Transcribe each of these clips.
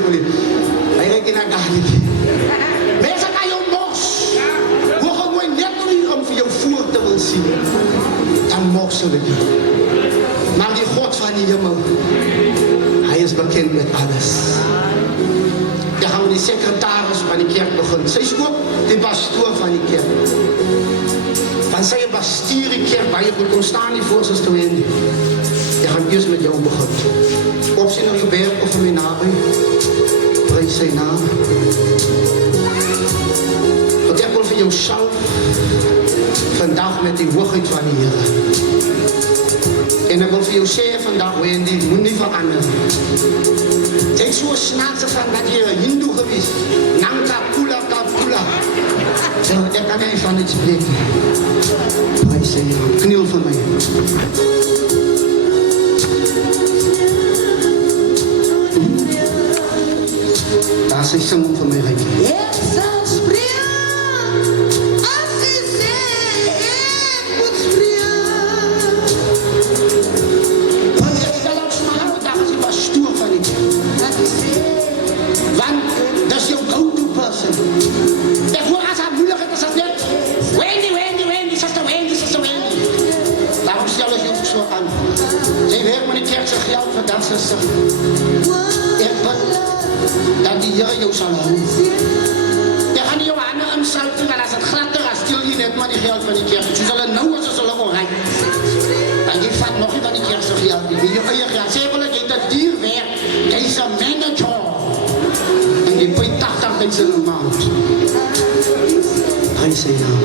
boleh. Akhirnya kinagalit. Besa kayong mos. Hoe gewoon net om voor jou voer te wil zien. Dan mogen we die. Maar die God van die hemel, hij is bekend met alles. Dan gaan we die secretaris van die kerk beginnen. Zij is ook de pastoor van die kerk. Van zij bestuur die kerk, waar je moet staan die voor te winnen. Je gaat eerst met jou beginnen. Of ze naar je werk of van mijn nabij. Prijs zijn naam. Want ik wil voor jou zelf vandaag met die hoogheid van die Heer. En ik wil voor jou zeggen vandaag, Wendy, moet niet veranderen. Het is zo snaakse van dat je een hindoe geweest. Nangka pula kapula. Ik kan niet van iets spreken. Prijs zijn naam. Kniel voor mij. Daar is zang voor mij. Dat die Heer jou zal houden. Je gaat niet Johanna omsluiten, maar als het glad is, stil je net maar die geld van die kerk. Ze zullen nou als ze zullen oranje. En die vat nog niet van die kerk zijn geld. Die je geld. Ze willen dat het duur werkt. Deze manager. En die pijt 80.000 een maand. Hij zei nou.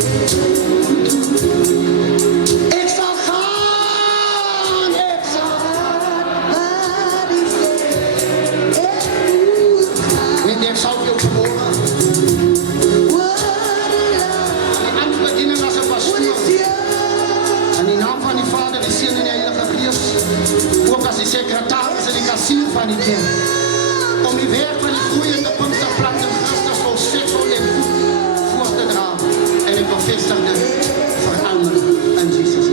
Secretaris en die kassier van die kerk. Om die werk van die groeiende Pinksterplanten Christus volstrekt en voor te dragen. En ik bevestigde veranderen in Jezus.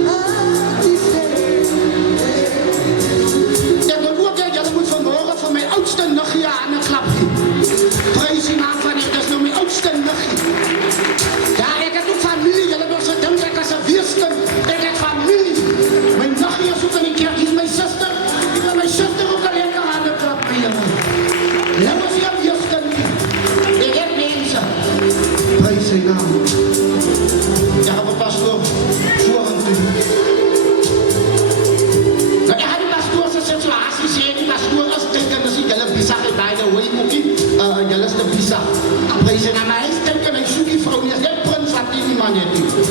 Ik wil ook dat jullie moet vanmorgen van mijn oudste nichtje aan een klap geven. Prijs die naam van die, dat is nog mijn oudste nichtje. Ja, ik heb ook familie. Jullie doen ze denken als een wierste. Ik heb familie. Mijn nichtje is ook in die kerk. Die is mijn zuster. Mijn zuster ook alleen nog aan de klap weer. Laat ons jou juisten. Ik heb mensen. Prijs zijn naam. Ja, maar pastoor, voor een toe. Nou, ik had die pastoor zijn situatie zien. Die pastoor is denken, dus ik heb visa bij de way, ook niet. Je is de visa. Prijs zijn naam. Hij is denken, ik zoek die vrouw. Je is net prins wat die man heeft.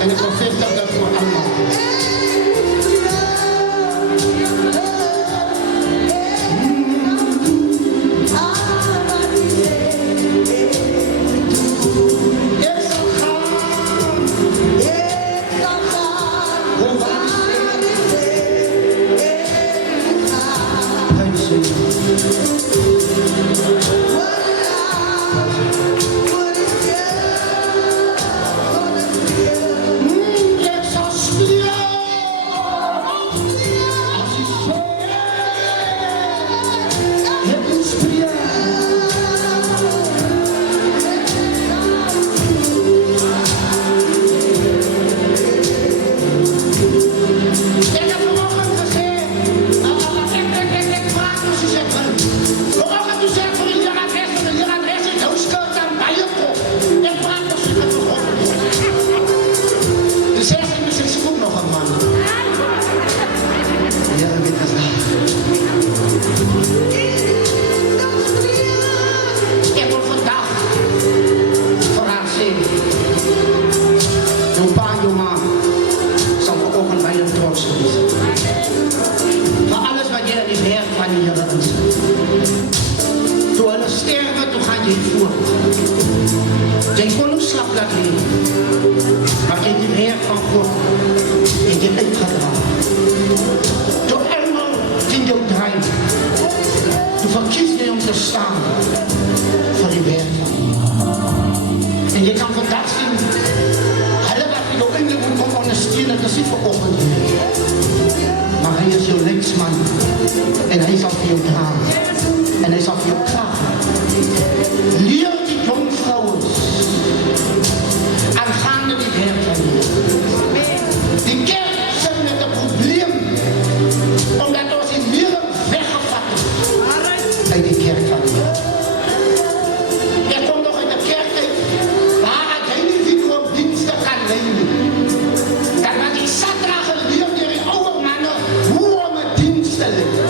En ik bevestig dat voor allemaal. Toen alle sterven, toen gaan je voort. Jy kon nou slap laat leef, maar jy het die Heer van God en jy uitgedra. Toe eenmaal teen jou draai, toe verkies jy om te staan vir die werk van God. En jy kan vandag sien, hulle wat jy jou eindelijk moet kom ondersteun, het is nie vir oggend nie. Maar hy is jou leidsman en hy sal vir jou dra en hy sal vir jou krag. Leer die jong vrouwens aangaande die werk van God. Die kerk sit met een probleem omdat ons die lering weggevat het uit die kerk van God. Ek kom nog uit die kerk uit waar hy nie wie op dienste kan leiden. Dat wat die Satra geleer door die oude mannen hoe om een dienst te leiden.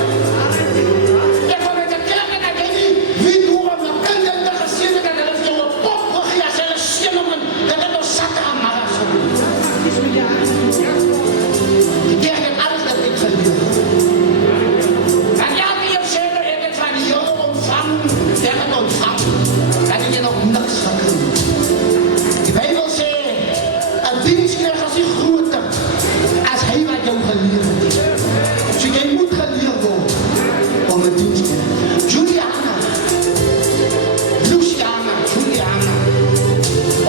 Ek kom uit die kerk en hy nie wie hoe om een kind in te gesien dat hulle vir jou een pop begin as hulle sien om en dat het ons Satra mannen so doen. Die kerk het alles dat ek geleer. En ja, die jou sê dat ek het van die Here ontvang, ek het ontvang. Dat het jy nog niks gekry. Die Bijbel sê, een dienstknecht is nie groter as hy wat jou geleer het. So jy moet geleer word om een dienstknecht. Juliana,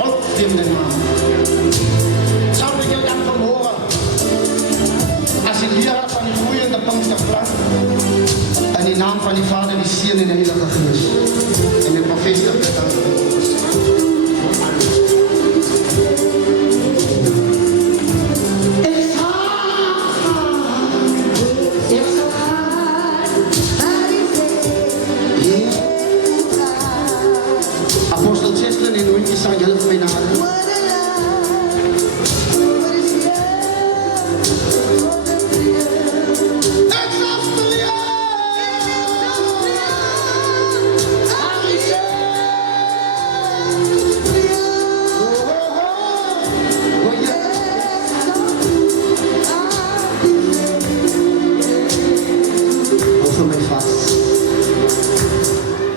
al vreemde naam. Sal ek jou dan vanmorgen as die leraar van die groeiende Pinksterplan in die naam van die Vader, die Seun en die Heilige Gees. En ek bevestig dit aan ons. Apostel Cheslin en Hoentje sal julle vir my nader.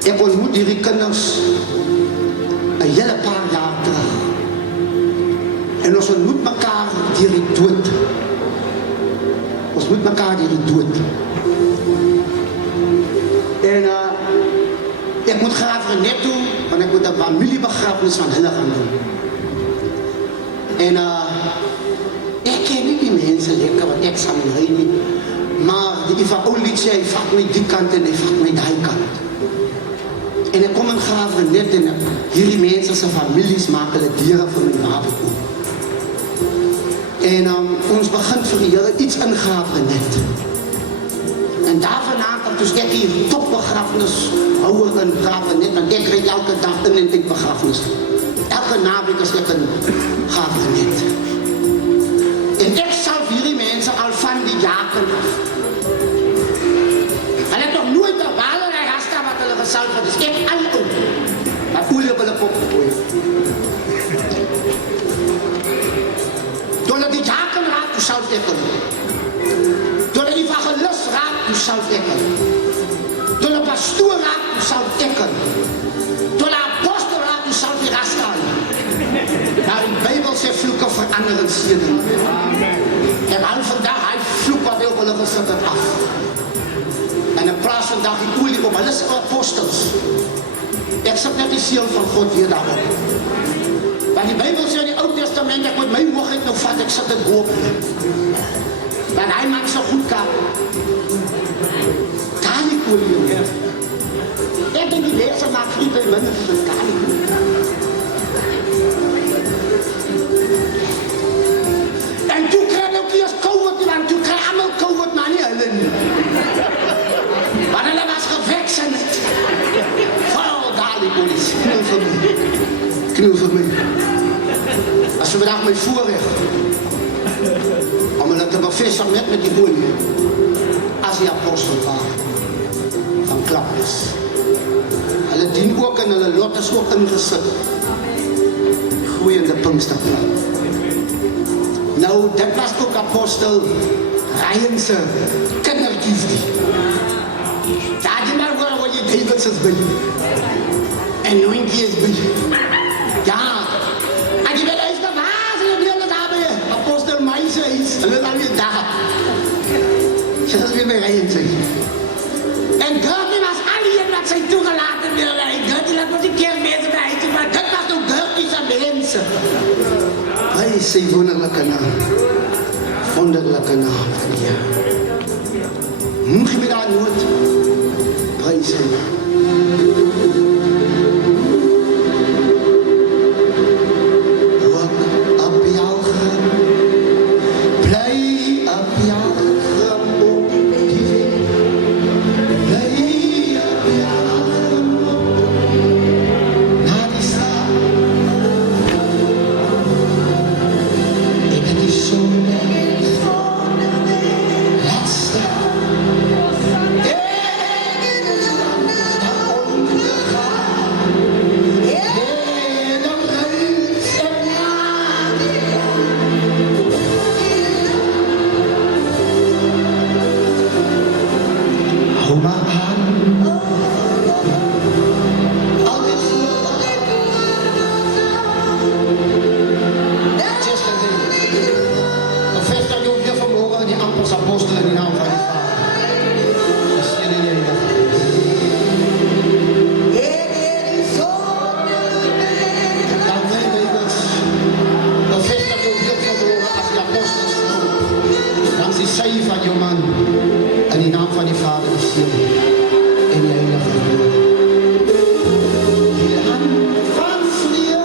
Ek ontmoet hierdie kinders 'n hele paar jaar terug. En ons ontmoet mekaar deur die dood. Ons ontmoet mekaar deur die dood. En ek moet graag vir net toe, want ek moet 'n familiebegrafnis van hulle gaan doen. En ek ken nie die mense lekker wat ek saam met hy nie. Maar die Eva Oulied sê, hy vat my die kant en hy vat my die kant. En ek kom in Graaf-Reinet en hierdie mense se families maak hulle deure vir my wapen oop. En ons begin vir die Here iets in Graaf-Reinet. En daarvandaan kom toe ek hier topbegrafnis houer in Graaf-Reinet, want ek kry elke dag in en uit begrafnis. Elke naweek is ek in Graaf-Reinet. En ek sal hierdie mense al van die jaken af. En ek nog nooit 'n baler hy hasta wat hulle gesalf het. Dus ek al oud. Maar olie op hulle kop gegooi. Toe hulle die jaken raak, toe salf ek hulle. Toe hulle die evangelis raak, toe salf ek hulle. Toe hulle pastoor raak, toe salf ek hulle. Toe hulle apostel raak, toe salf die rasta hulle. Maar die Bijbel sê vloeke verander in seëning. En al vandag, hy vloek wat hy op hulle gesit het af. En in plaas van dag die olie op, hulle is apostels. Ek sit net die seël van God weer daarop. Want die Bijbel sê in die Ou Testament, ek moet my hoogheid nou vat, ek sit dit boop. Want hy maak so goed kap. Kan nie olie. Ek denk die leser maak vriend en minder vir kan nie. En toe krijg ook nie as COVID, want toe krijg allemaal COVID, maar nie hulle nie. Want hulle was gevaccineerd. Val daar die politie, knul vir my. Knul vir my. As jy vandag my voorrecht, om hulle te bevestig net met die olie, as die apostel van Klapnes. Hulle dien ook en hulle lot is ook ingesit. Groeiende Pinksterplan. Nou, dit was ook apostel Ryanse kindertjies die. Daar die maar waar jy Davids is by. En Noinkie is by. Ja. En die wil eens naar waar, ze wil het hebben. Apostel Moïse, en dan weer daar. Ze is weer bij rijden, zeg. En God was alleen wat zij toegelaten wilde. En God laat ons een keer mensen wijzen, maar God was ook God niet aan mensen. Hij is een wonderlijke naam. Wonderlijke naam van jou. Moet je me daar nooit prijzen. Van jouw man en in naam van die Vader is hier in je heilige je hand van vrede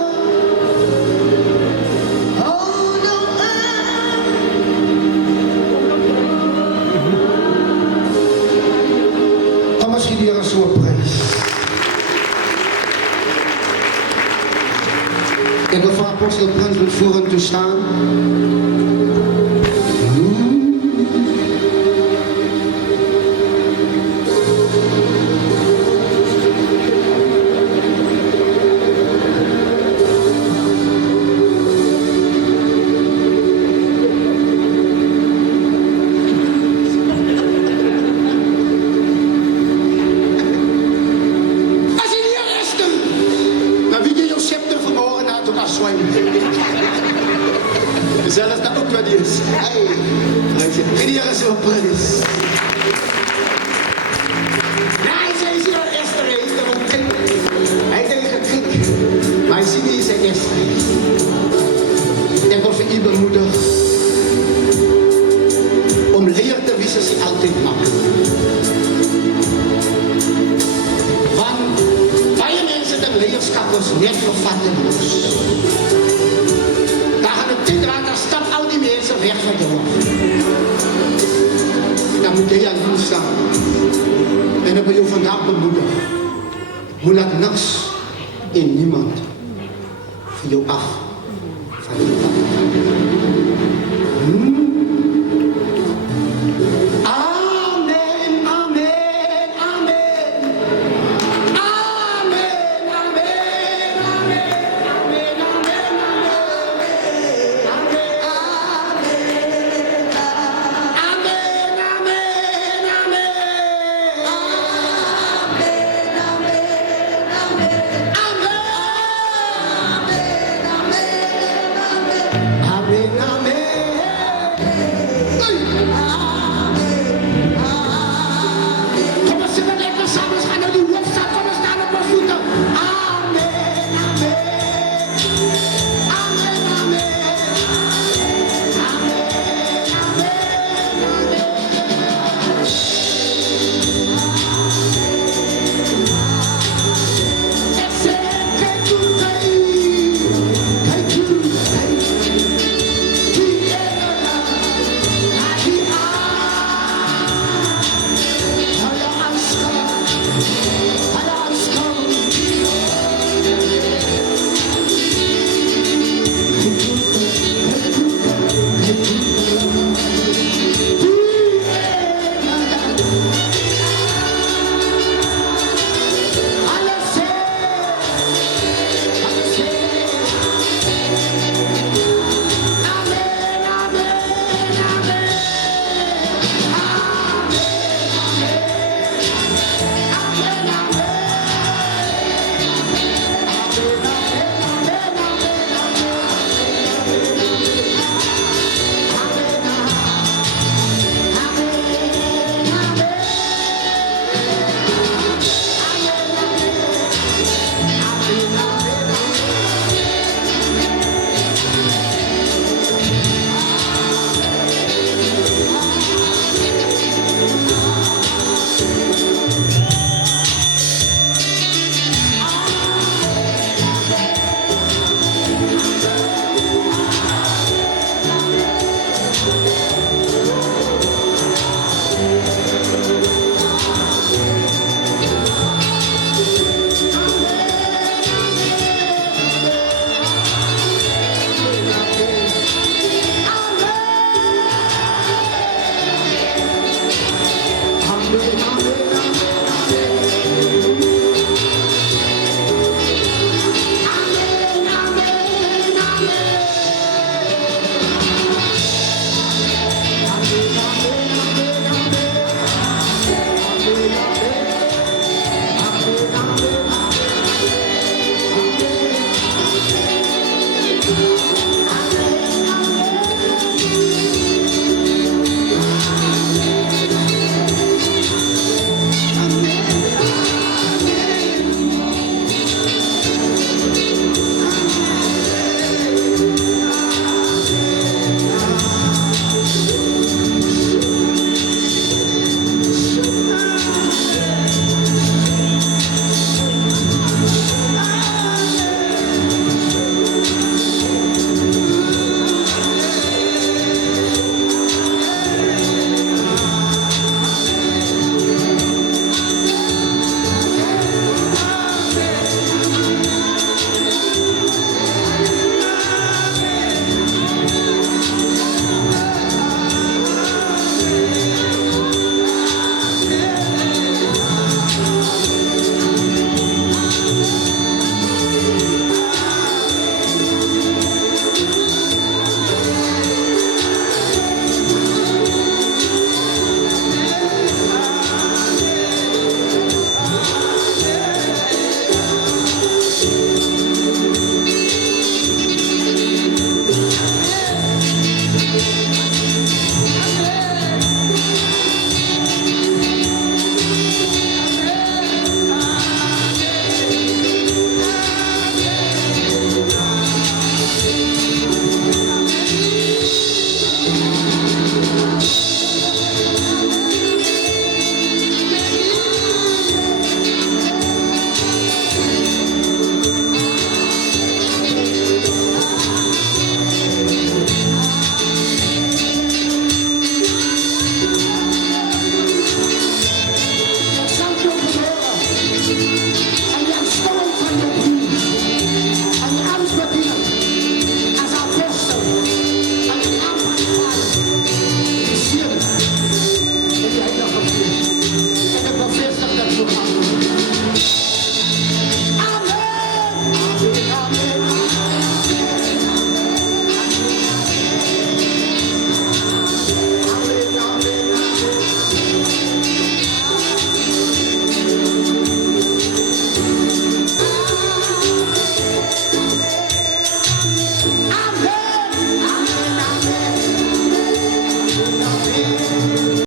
hou nou aan. Kom misschien weer een soort prijs. Ik wil van apostel Prins met voren toe staan. Zelfs dat ook wat is. Hey, hier is zo'n prijs. Ja, hij zei ze wel Esther is er ook gek. Hij zei gek. Maar hij ziet niet zijn Esther. Ik wil voor u bemoedigen om leer te wissen ze altijd maken. Want bij mensen de leerschap is net gevatten los. Stap al die mensen weg van jou. Dan moet jij aan doen staan. En ik wil je vandaag bemoedigen. Hoe laat niks en niemand van jou af.